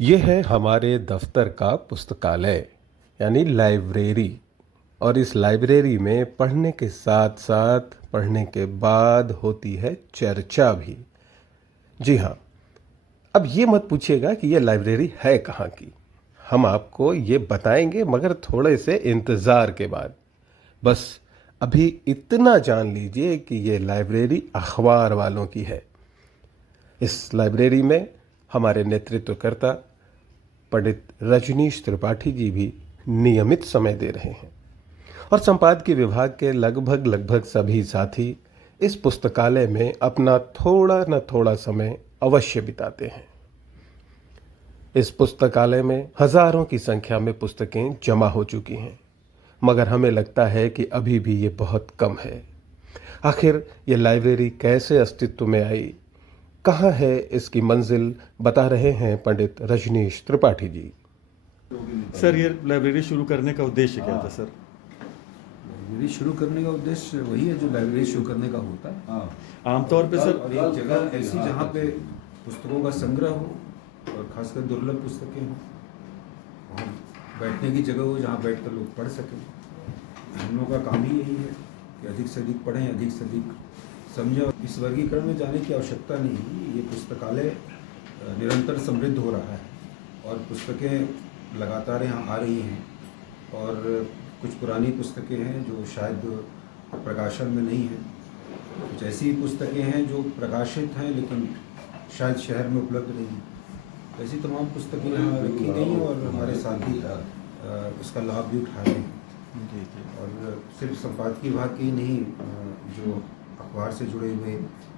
ये है हमारे दफ्तर का पुस्तकालय यानी लाइब्रेरी। और इस लाइब्रेरी में पढ़ने के साथ साथ पढ़ने के बाद होती है चर्चा भी। जी हाँ। अब ये मत पूछिएगा कि ये लाइब्रेरी है कहाँ की। हम आपको ये बताएंगे मगर थोड़े से इंतज़ार के बाद। बस अभी इतना जान लीजिए कि ये लाइब्रेरी अखबार वालों की है। इस लाइब्रेरी में हमारे नेतृत्वकर्ता पंडित रजनीश त्रिपाठी जी भी नियमित समय दे रहे हैं और संपादकीय विभाग के लगभग लगभग सभी साथी इस पुस्तकालय में अपना थोड़ा न थोड़ा समय अवश्य बिताते हैं। इस पुस्तकालय में हजारों की संख्या में पुस्तकें जमा हो चुकी हैं, मगर हमें लगता है कि अभी भी ये बहुत कम है। आखिर ये लाइब्रेरी कैसे अस्तित्व में आई, कहाँ है इसकी मंजिल, बता रहे हैं पंडित रजनीश त्रिपाठी जी। सर, ये लाइब्रेरी शुरू करने का उद्देश्य क्या था सर? लाइब्रेरी शुरू करने का उद्देश्य वही है जो लाइब्रेरी शुरू करने का होता है। आमतौर पे सर, और एक जगह ऐसी जहाँ पे पुस्तकों का संग्रह हो और खासकर दुर्लभ पुस्तकें हों, और बैठने की जगह हो जहाँ बैठकर लोग पढ़ सकें। हम लोग का काम ही यही है कि अधिक से अधिक पढ़ें, अधिक से अधिक समझें। और इस वर्गीकरण में जाने की आवश्यकता नहीं है। ये पुस्तकालय निरंतर समृद्ध हो रहा है और पुस्तकें लगातार यहाँ आ रही हैं। और कुछ पुरानी पुस्तकें हैं जो शायद प्रकाशन में नहीं हैं, कुछ ऐसी पुस्तकें हैं जो प्रकाशित हैं लेकिन शायद शहर में उपलब्ध नहीं हैं। ऐसी तमाम पुस्तकें यहाँ रखी गई हैं और हमारे साथी इसका लाभ भी उठा रहे हैं। और सिर्फ संपादकीय विभाग के ही नहीं, जो अखबार से जुड़े हुए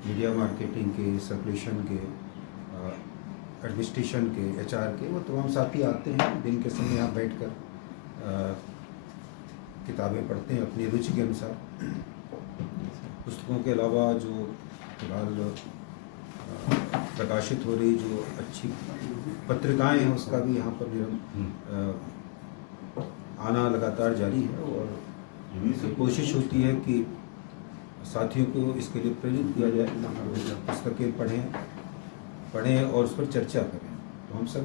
मीडिया मार्केटिंग के, सर्कुलेशन के, एडमिनिस्ट्रेशन के, HR के, वो तमाम साथी आते हैं दिन के समय यहाँ बैठकर किताबें पढ़ते हैं अपनी रुचि के अनुसार। पुस्तकों के अलावा जो फिलहाल प्रकाशित हो रही जो अच्छी पत्रिकाएं हैं उसका भी यहाँ पर आना लगातार जारी है। और कोशिश होती है कि साथियों को इसके लिए प्रेरित किया जाए, पुस्तकें पढ़ें और उस पर चर्चा करें। तो हम सब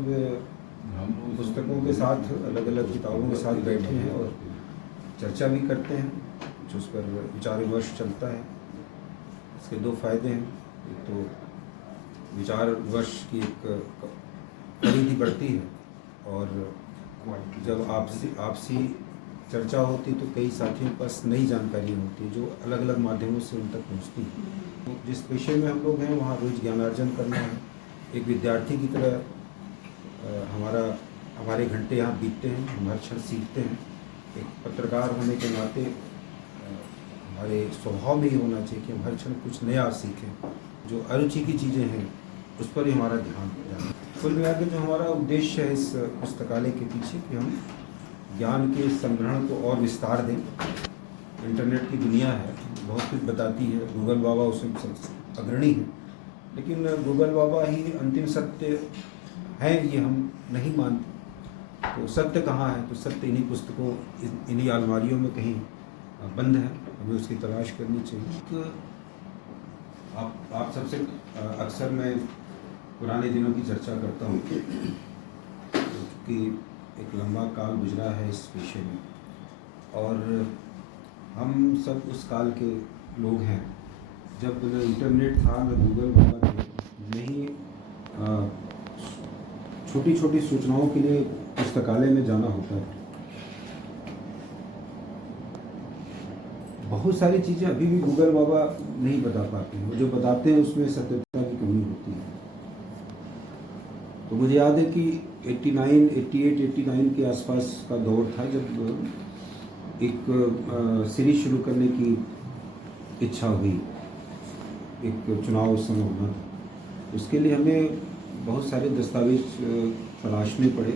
पुस्तकों के साथ, अलग अलग किताबों के साथ बैठे हैं और चर्चा भी करते हैं, जो उस पर विचार विमर्श चलता है। इसके दो फायदे हैं। एक तो विचार विमर्श की एक परिधि बढ़ती है, और जब आपसी चर्चा होती तो कई साथियों के पास नई जानकारी होती है जो अलग अलग माध्यमों से उन तक पहुँचती है। तो जिस पेशे में हम लोग हैं वहाँ रोज ज्ञानार्जन करना है। एक विद्यार्थी की तरह हमारे घंटे यहाँ बीतते हैं, हम हर क्षण सीखते हैं। एक पत्रकार होने के नाते हमारे स्वभाव में ही होना चाहिए कि हम हर क्षण कुछ नया सीखें। जो अरुचि की चीज़ें हैं उस पर ही हमारा ध्यान जाए। कुल मिलाकर जो हमारा उद्देश्य है इस पुस्तकालय के पीछे, कि हम ज्ञान के संग्रहण को और विस्तार दें। इंटरनेट की दुनिया है, बहुत कुछ बताती है, गूगल बाबा उसमें अग्रणी है, लेकिन गूगल बाबा ही अंतिम सत्य है ये हम नहीं मानते। तो सत्य कहाँ है? तो सत्य इन्हीं पुस्तकों, इन्हीं अलमारियों में कहीं बंद है, हमें उसकी तलाश करनी चाहिए। आप सबसे अक्सर मैं पुराने दिनों की चर्चा करता हूँ कि एक लंबा काल गुजरा है इस विषय में, और हम सब उस काल के लोग हैं जब न इंटरनेट था, न गूगल बाबा थे, नहीं छोटी छोटी सूचनाओं के लिए पुस्तकालय में जाना होता है। बहुत सारी चीज़ें अभी भी गूगल बाबा नहीं बता पाते हैं, वो जो बताते हैं उसमें सत्यता की कमी होती है। तो मुझे याद है कि 89 के आसपास का दौर था जब एक सीरीज शुरू करने की इच्छा हुई, एक चुनाव उस समय होना था। उसके लिए हमें बहुत सारे दस्तावेज तलाशने पड़े।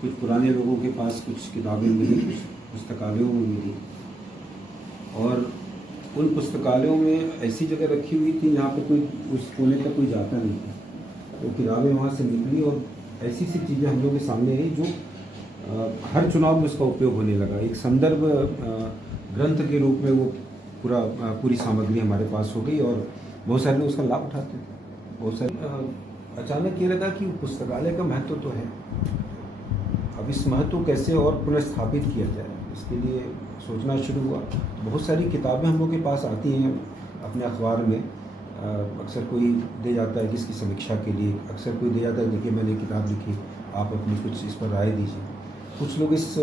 कुछ पुराने लोगों के पास कुछ किताबें मिली, कुछ पुस्तकालयों में मिली, और उन पुस्तकालयों में ऐसी जगह रखी हुई थी जहाँ पे कोई उस कोने तक कोई जाता नहीं था। तो किताबें वहाँ से निकली और ऐसी सी चीज़ें हम लोगों के सामने आई जो हर चुनाव में उसका उपयोग होने लगा। एक संदर्भ ग्रंथ के रूप में वो पूरी सामग्री हमारे पास हो गई और बहुत सारे लोग उसका लाभ उठाते थे। बहुत सारे अचानक ये लगा कि पुस्तकालय का महत्व तो है, अब इस महत्व को कैसे और पुनर्स्थापित किया जाए, इसके लिए सोचना शुरू हुआ। बहुत सारी किताबें हम लोग के पास आती हैं अपने अखबार में, अक्सर कोई दे जाता है किसकी समीक्षा के लिए, अक्सर कोई दे जाता है देखिए मैंने किताब लिखी, आप अपनी कुछ इस पर राय दीजिए। कुछ लोग इस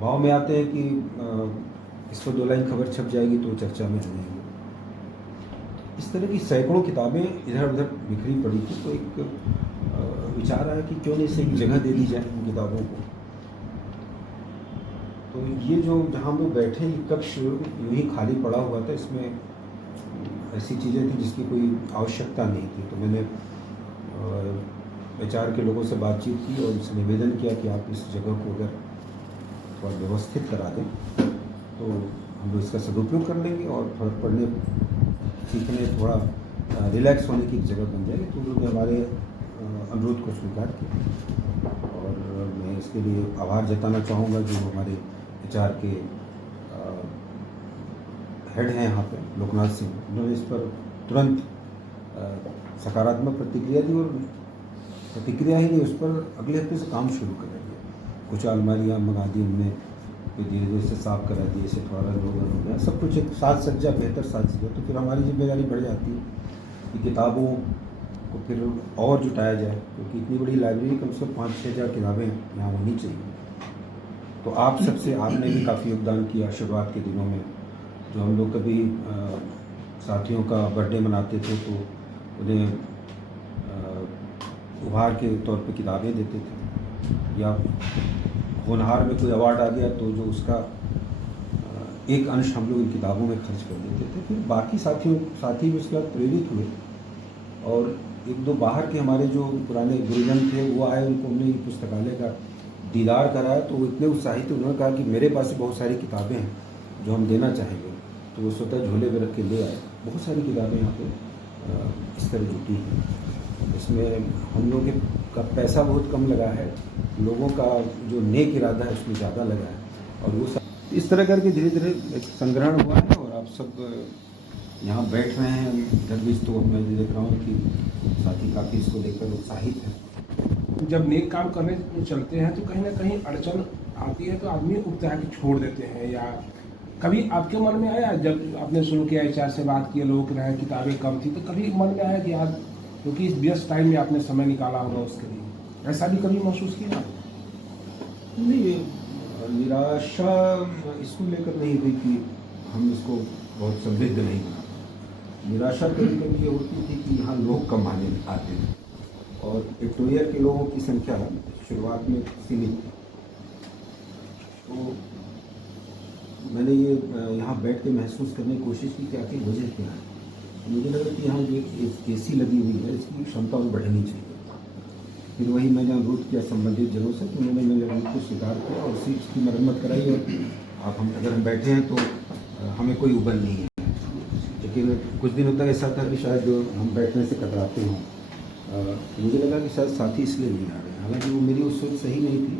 भाव में आते हैं कि इस पर 2 लाइन खबर छप जाएगी तो चर्चा में रहेगी। इस तरह की सैकड़ों किताबें इधर उधर बिखरी पड़ी थी, तो एक विचार आया कि क्यों नहीं इसे एक जगह दे दी जाए उन किताबों को। तो ये जो जहाँ हम लोग बैठे ये कक्ष यूँ ही खाली पड़ा हुआ था, इसमें ऐसी चीज़ें थी जिसकी कोई आवश्यकता नहीं थी। तो मैंने HR के लोगों से बातचीत की और उनसे निवेदन किया कि आप इस जगह को अगर थोड़ा व्यवस्थित करा दें तो हम लोग इसका सदुपयोग कर लेंगे और पढ़ने सीखने थोड़ा रिलैक्स होने की एक जगह बन जाएगी। तो उन्होंने हमारे अनुरोध को स्वीकार किया और मैं इसके लिए आभार जताना चाहूँगा जो हमारे HR के हेड हैं यहाँ पे लोकनाथ सिंह, उन्होंने इस पर तुरंत सकारात्मक प्रतिक्रिया दी और प्रतिक्रिया ही नहीं, उस पर अगले हफ्ते से काम शुरू कर दिया। कुछ अलमारियाँ मंगा दी उनने, फिर धीरे धीरे से साफ़ करा दिए, इसे थोड़ा रंग हो गया, सब कुछ एक साज सज्जा बेहतर साज सज्जा। तो फिर हमारी जिम्मेदारी बढ़ जाती है कि किताबों को फिर और जुटाया जाए, क्योंकि इतनी बड़ी लाइब्रेरी कम से कम 5-6 हज़ार किताबें यहाँ होनी चाहिए। तो आप सबसे आपने भी काफ़ी योगदान किया शुरुआत के दिनों में, जो हम लोग कभी साथियों का बर्थडे मनाते थे तो उन्हें उपहार के तौर पे किताबें देते थे, या होनहार में कोई अवार्ड आ गया तो जो उसका एक अंश हम लोग इन किताबों में खर्च कर देते थे। फिर बाकी साथी भी उसके बाद प्रेरित हुए और 1-2 बाहर के हमारे जो पुराने गुरुजन थे वो आए, उनको हमने ये पुस्तकालय का दीदार कराया तो वो इतने उत्साहित थे, उन्होंने कहा कि मेरे पास बहुत सारी किताबें हैं जो हम देना चाहेंगे। तो वो स्वतः झोले में रख के ले आए। बहुत सारी किताबें यहाँ पे इस तरह जुटी हैं। इसमें हम लोगों का पैसा बहुत कम लगा है, लोगों का जो नेक इरादा है उसमें ज़्यादा लगा है, और वो सब इस तरह करके धीरे धीरे एक संग्रहण हुआ है। और आप सब यहाँ बैठ रहे हैं इधर भी, तो मैं देख रहा हूँ कि साथी काफ़ी इसको लेकर उत्साहित है। जब नेक काम करने चलते हैं तो कहीं ना कहीं अड़चन आती है तो आदमी उगता है कि छोड़ देते हैं, या कभी आपके मन में आया जब आपने शुरू किया HR से बात की, लोगों की राय किताबें कम थी, तो कभी मन में आया कि यार क्योंकि इस व्यस्त टाइम में आपने समय निकाला होगा उसके लिए, ऐसा भी कभी महसूस किया? नहीं, निराशा इसको लेकर नहीं हुई कि हम इसको बहुत समृद्ध नहीं बना। निराशा कभी कभी ये होती थी कि यहाँ लोग कम आते थे और एटोयर के लोगों की संख्या शुरुआत में सीमित थी। तो मैंने ये यहाँ बैठ के महसूस करने की कोशिश की कि आखिर वजह क्या है। मुझे लगा कि यहाँ जो एक AC लगी हुई है इसकी क्षमता और बढ़नी चाहिए। फिर वही मैंने अनुरोध किया संबंधित जगहों से, तो उन्होंने मेरे अनुरोध को स्वीकार किया और उसकी मरम्मत कराई। और अगर हम बैठे हैं तो हमें कोई उबल नहीं है, लेकिन कुछ दिनों तक ऐसा था कि शायद हम बैठने से कतराते हों। मुझे लगा कि शायद साथी इसलिए नहीं आ रहे, हालांकि वो मेरी उस वक्त सही नहीं थी।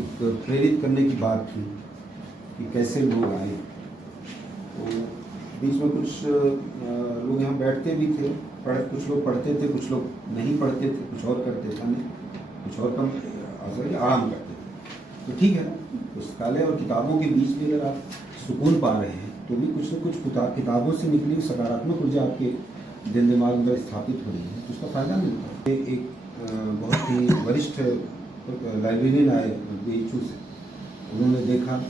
एक प्रेरित करने की बात थी कि कैसे लोग आए। तो बीच में कुछ लोग यहाँ बैठते भी थे, कुछ लोग पढ़ते थे, कुछ लोग नहीं पढ़ते थे, कुछ और करते थे, कुछ और कम आराम करते थे। तो ठीक है ना, पुस्तकालय और किताबों के बीच में अगर आप सुकून पा रहे हैं तो भी कुछ न कुछ किताबों से निकली सकारात्मक ऊर्जा आपके दिल दिमाग में स्थापित हो रही है, तो उसका फ़ायदा मिलता है। एक बहुत ही वरिष्ठ लाइब्रेरियन आए BHU से, उन्होंने देखा,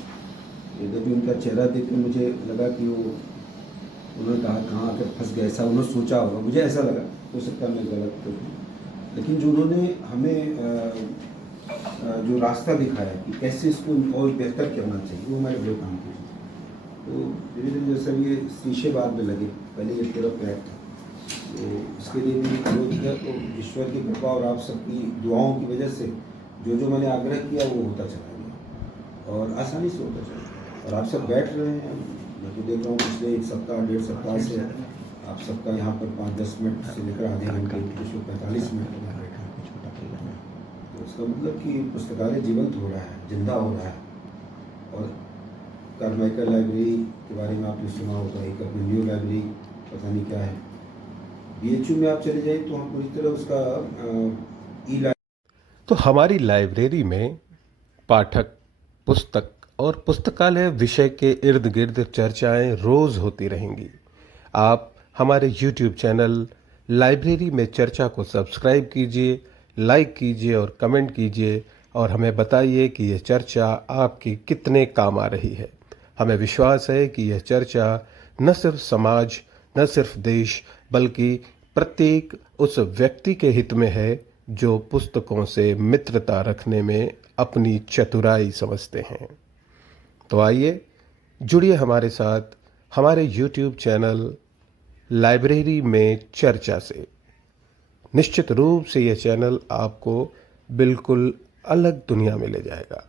यद्यपि उनका चेहरा देख कर मुझे लगा कि वो, उन्होंने कहा कहाँ आकर फंस गया, ऐसा उन्होंने सोचा होगा, मुझे ऐसा लगा, हो सकता है मैं गलत तो हूँ। लेकिन जो उन्होंने हमें जो रास्ता दिखाया कि कैसे इसको और बेहतर करना चाहिए, वो हमारे लिए काम किया। तो धीरे धीरे जैसे ये शीशे बाद में लगे, पहले ये पूरा पैक था, तो इसके लिए भी अनुरोध किया। तो ईश्वर की कृपा और आप सबकी दुआओं की वजह से जो मैंने आग्रह किया वो होता चला गया और आसानी से होता चला गया। और आप सब बैठ रहे हैं, मैं तो देख रहा हूँ पिछले 1 सप्ताह 1.5 सप्ताह से आप सबका यहाँ पर 5-10 मिनट से लेकर आधे घंटे, कुछ 45 मिनट बैठा। तो इसका मतलब कि पुस्तकालय जीवंत हो रहा है, जिंदा हो रहा है। और कार्माइकल लाइब्रेरी के बारे में आपने सुना होगा, एक अपनी न्यू लाइब्रेरी पता नहीं क्या है, बीएचयू में आप चले जाइए तो वहाँ पूरी तरह उसका ई तो हमारी लाइब्रेरी में पाठक, पुस्तक और पुस्तकालय विषय के इर्द गिर्द चर्चाएं रोज होती रहेंगी। आप हमारे YouTube चैनल लाइब्रेरी में चर्चा को सब्सक्राइब कीजिए, लाइक कीजिए और कमेंट कीजिए और हमें बताइए कि यह चर्चा आपकी कितने काम आ रही है। हमें विश्वास है कि यह चर्चा न सिर्फ समाज, न सिर्फ देश, बल्कि प्रत्येक उस व्यक्ति के हित में है जो पुस्तकों से मित्रता रखने में अपनी चतुराई समझते हैं। तो आइए जुड़िए हमारे साथ हमारे YouTube चैनल लाइब्रेरी में चर्चा से। निश्चित रूप से यह चैनल आपको बिल्कुल अलग दुनिया में ले जाएगा।